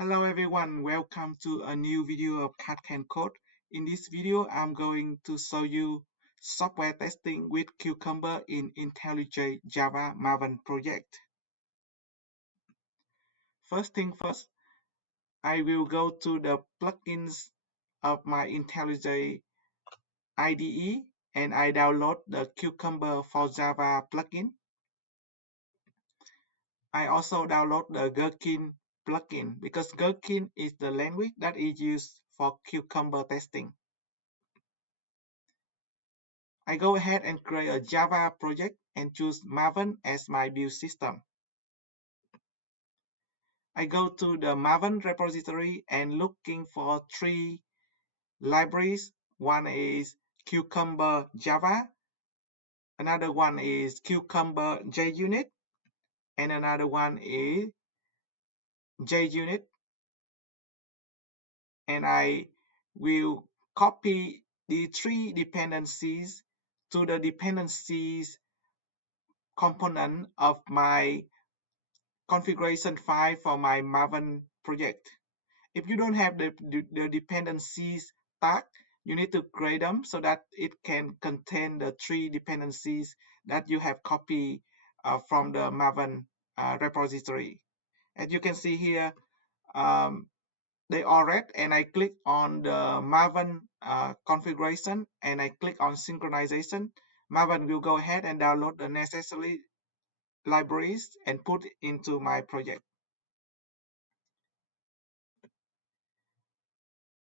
Hello everyone, welcome to a new video of Cat Can Code. In this video, I'm going to show you software testing with Cucumber in IntelliJ Java Maven project. First thing first, I will go to the plugins of my IntelliJ IDE and I download the Cucumber for Java plugin. I also download the Gherkin plugin because Gherkin is the language that is used for Cucumber testing. I go ahead and create a Java project and choose Maven as my build system. I go to the Maven repository and looking for three libraries. One is Cucumber Java, another one is Cucumber JUnit, and another one is JUnit. And I will copy the three dependencies to the dependencies component of my configuration file for my Maven project. If you don't have the dependencies tag, you need to create them so that it can contain the three dependencies that you have copied from the Maven repository. As you can see here, they are red, and I click on the Maven configuration and I click on synchronization. Maven will go ahead and download the necessary libraries and put into my project.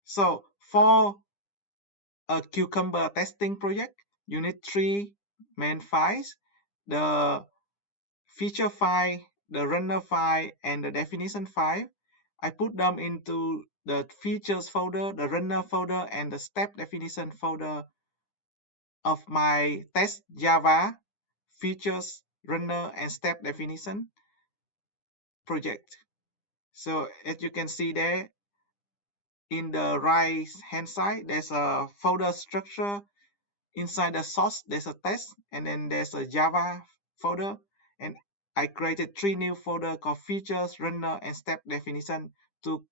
So for a Cucumber testing project, you need three main files: the feature file, the runner file, and the definition file. I put them into the features folder, the runner folder, and the step definition folder of my test Java features, runner, and step definition project. So as you can see there, in the right hand side, there's a folder structure. Inside the source, there's a test, and then there's a Java folder. And I created three new folders called features, runner, and step definition to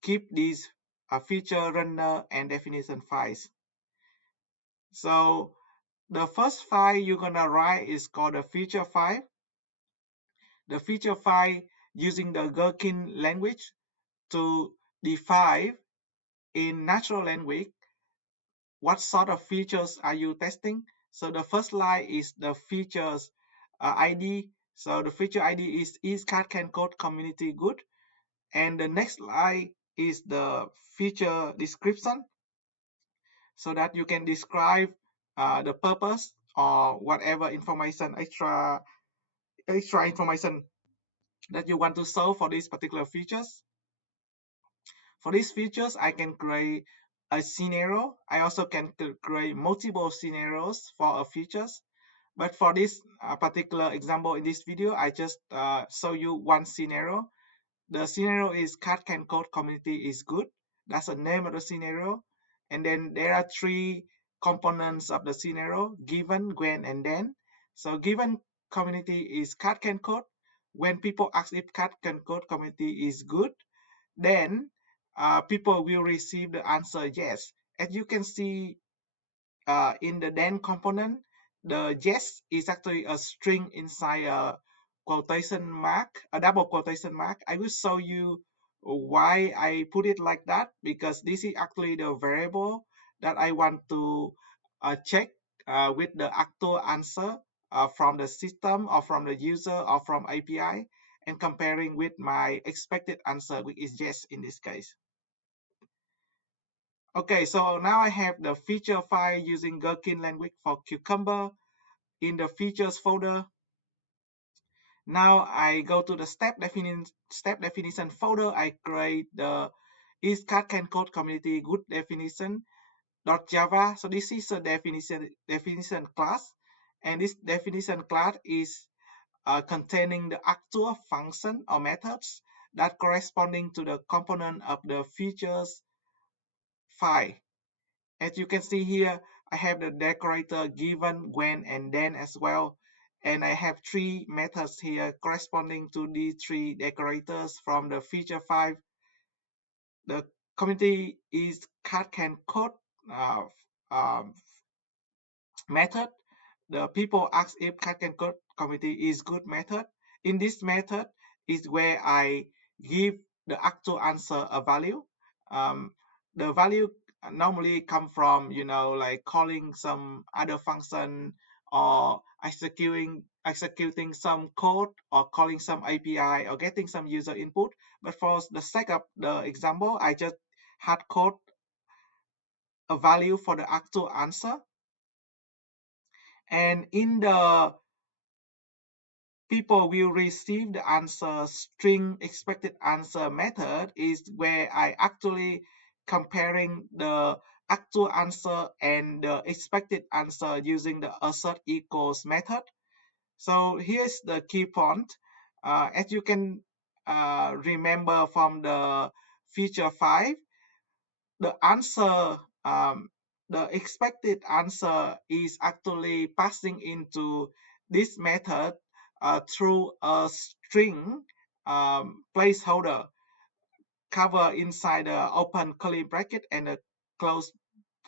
keep these feature, runner, and definition files. So the first file you're gonna write is called the feature file. The feature file using the Gherkin language to define in natural language what sort of features are you testing. So the first line is the features ID. So the feature ID is cat can code community good, and the next line is the feature description, so that you can describe the purpose or whatever information, extra information that you want to show for these particular features. For these features, I can create a scenario. I also can create multiple scenarios for a features. But for this particular example in this video, I just show you one scenario. The scenario is cat can code community is good. That's the name of the scenario. And then there are three components of the scenario: given, when, and then. So given community is cat can code. When people ask if cat can code community is good, then people will receive the answer yes. As you can see in the then component, the yes is actually a string inside a quotation mark, a double quotation mark. I will show you why I put it like that, because this is actually the variable that I want to check with the actual answer from the system or from the user or from API, and comparing with my expected answer, which is yes in this case. Okay, so now I have the feature file using Gherkin language for Cucumber in the features folder. Now I go to the step definition folder. I create the is cat can code community good definition .java. So this is a definition class, and this definition class is containing the actual function or methods that corresponding to the component of the features file. As you can see here, I have the decorator given, when, and then as well. And I have three methods here corresponding to these three decorators from the feature file. the community is cat can code uh, um, method. The people ask if cat can code community is good method. In this method is where I give the actual answer a value. Um, the value normally come from, like calling some other function or executing some code or calling some API or getting some user input. But for the sake of the example, I just hard code a value for the actual answer. And in the people will receive the answer string expected answer method is where I actually comparing the actual answer and the expected answer using the assert equals method. So here's the key point. As you can remember from the feature 5, the answer, the expected answer is actually passing into this method through a string placeholder cover inside the open curly bracket and a close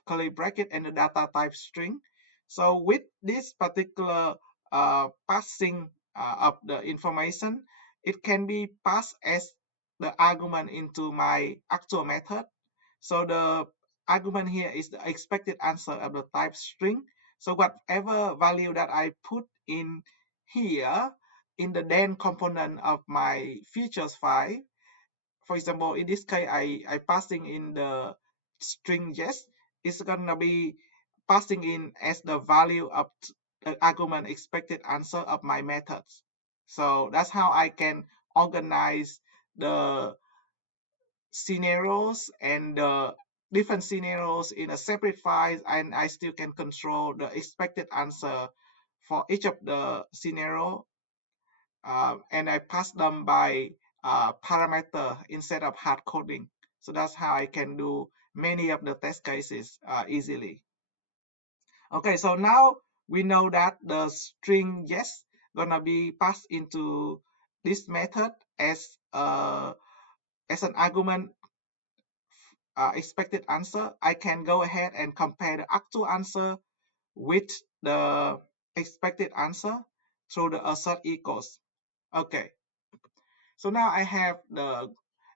curly bracket and the data type string. So with this particular passing of the information, it can be passed as the argument into my actual method. So the argument here is the expected answer of the type string. So whatever value that I put in here in the then component of my features file, for example, in this case, I passing in the string yes, it's gonna be passing in as the value of the argument expected answer of my methods. So that's how I can organize the scenarios and the different scenarios in a separate file, and I still can control the expected answer for each of the scenario, and I pass them by parameter instead of hard coding. So that's how I can do many of the test cases easily. Okay, so now we know that the string yes gonna be passed into this method as an argument expected answer. I can go ahead and compare the actual answer with the expected answer through the assert equals. Okay, so now I have the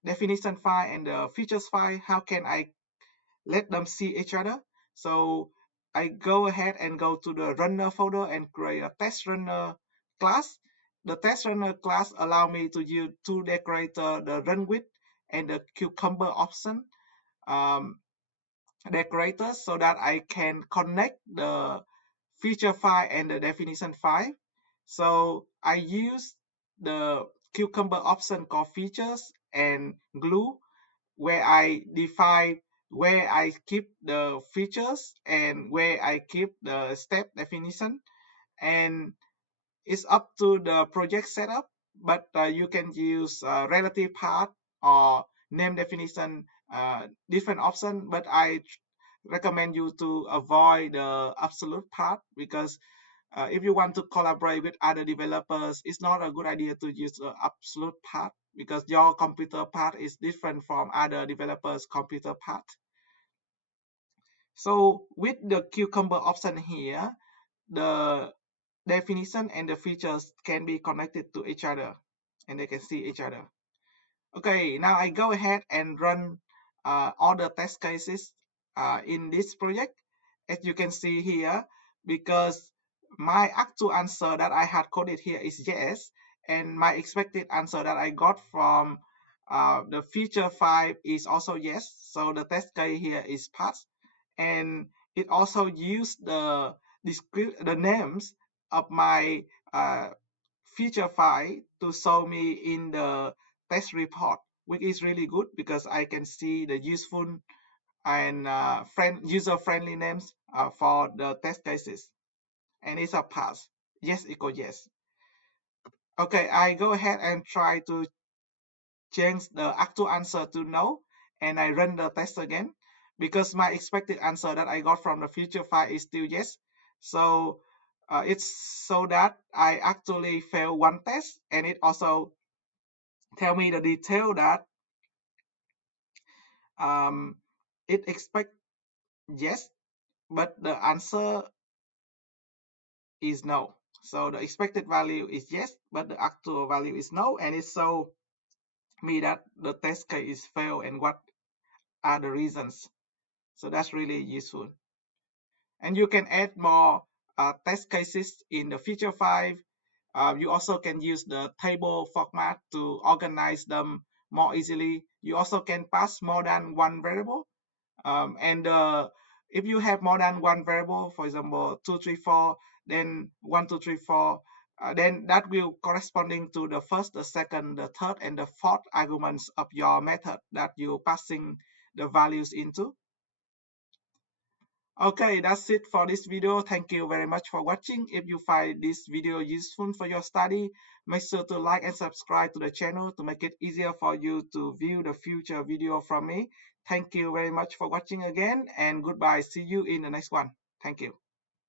definition file and the features file. How can I let them see each other? So I go ahead and go to the runner folder and create a test runner class. The test runner class allow me to use two decorator, the run with and the cucumber option decorators, so that I can connect the feature file and the definition file. So I use the cucumber option called features and glue, where I define where I keep the features and where I keep the step definition. And it's up to the project setup, but you can use relative path or name definition, different option. But I recommend you to avoid the absolute path, because if you want to collaborate with other developers, it's not a good idea to use the absolute path, because your computer path is different from other developers' computer path. So with the cucumber option here, the definition and the features can be connected to each other and they can see each other. Okay, now I go ahead and run all the test cases in this project. As you can see here, because my actual answer that I had coded here is yes, and my expected answer that I got from the feature 5 is also yes. So the test case here is passed, and it also used the names of my feature file to show me in the test report, which is really good because I can see the useful and user-friendly names for the test cases. And it's a pass. Yes equal yes. Okay, I go ahead and try to change the actual answer to no, and I run the test again, because my expected answer that I got from the feature file is still yes. So it's so that I actually fail one test, and it also tell me the detail that it expects yes, but the answer is no. So the expected value is yes, but the actual value is no, and it shows me that the test case is failed and what are the reasons. So that's really useful. And you can add more test cases in the feature 5. You also can use the table format to organize them more easily. You also can pass more than one variable. And if you have more than one variable, for example, 2, 3, 4, then 1, 2, 3, 4, then that will corresponding to the first, the second, the third, and the fourth arguments of your method that you're passing the values into. Okay, that's it for this video. Thank you very much for watching. If you find this video useful for your study, make sure to like and subscribe to the channel to make it easier for you to view the future video from me. Thank you very much for watching again, and goodbye. See you in the next one. Thank you.